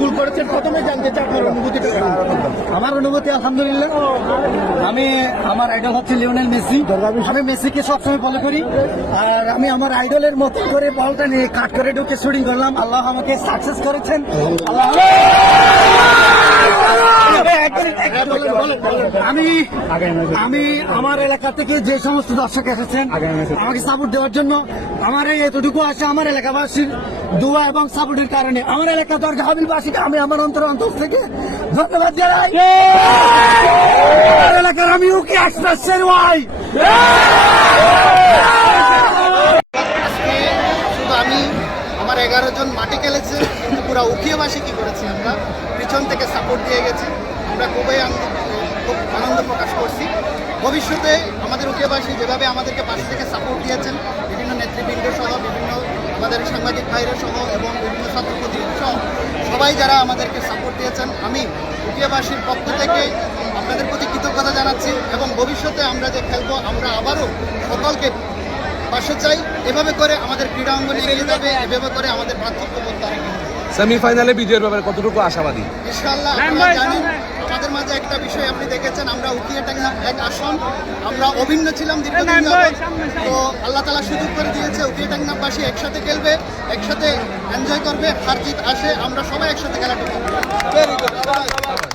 গোল করেছেন? প্রথমে জানতে চাই আপনার অনুভূতিটা আমার অনুভূতি আলহামদুলিল্লাহ। আমি আমার আইডল হচ্ছে লিওনেল মেসি। আমি মেসিকে সবসময় ফলো করি। আর আমি আমার আইডলের মতো করে বলটা নিয়ে কাট করে ঢুকে শুটিং করলাম। আল্লাহ আমাকে সাকসেস করেছেন। আল্লাহ আমি আমি আমার এলাকা থেকে যে সমস্ত দর্শক এসেছেন আমাকে সাপোর্ট দেওয়ার জন্য আমার এই এতটুকু আছে আমার এলাকাবাসীর। দোয়া এবং সাপোর্টের কারণে আমার এলাকা দরজা হাবিলবাসীকে আমি আমার অন্তর অন্তর থেকে ধন্যবাদ জানাই। আমার এলাকার আমি উকি আজকে শুধু আমি আমার এগারো জন মাঠে খেলেছে কিন্তু পুরো উখিয়াবাসী কি করেছি আমরা? পিছন থেকে সাপোর্ট দিয়ে গেছি। আমরা খুবই আনন্দ খুব আনন্দ প্রকাশ করছি। ভবিষ্যতে আমাদের উখিয়াবাসী যেভাবে আমাদেরকে পাশে থেকে সাপোর্ট দিয়েছেন বিভিন্ন নেতৃবৃন্দ আমাদের সাংবাদিক ভাইরা সহ এবং বিভিন্ন ছাত্র প্রতিনিধি সহ সবাই যারা আমাদেরকে সাপোর্ট দিয়েছেন আমি উখিয়াবাসীর পক্ষ থেকে আপনাদের প্রতি কৃতজ্ঞতা জানাচ্ছি এবং ভবিষ্যতে আমরা যে খেলব আমরা আবারও সকলকে পাশে চাই। এভাবে করে আমাদের ক্রীড়া অঙ্গনে এগিয়ে যাবে এভাবে করে আমাদের ভ্রাতৃত্ববোধ তারা সেমিফাইনালে বিজয়ের ব্যাপারে কতটুকু আশাবাদী? ইনশাআল্লাহ আপনারা জানেন মাঝে একটা বিষয় আপনি দেখেছেন আমরা উঠিয়ে টাকা এক আসন আমরা অভিন্ন ছিলাম দীর্ঘদিন যাবৎ। তো আল্লাহ তালা সুযোগ করে দিয়েছে উঠিয়ে টাঙ্গাবাসী একসাথে খেলবে একসাথে এনজয় করবে হার জিত আসে আমরা সবাই একসাথে খেলাটা করব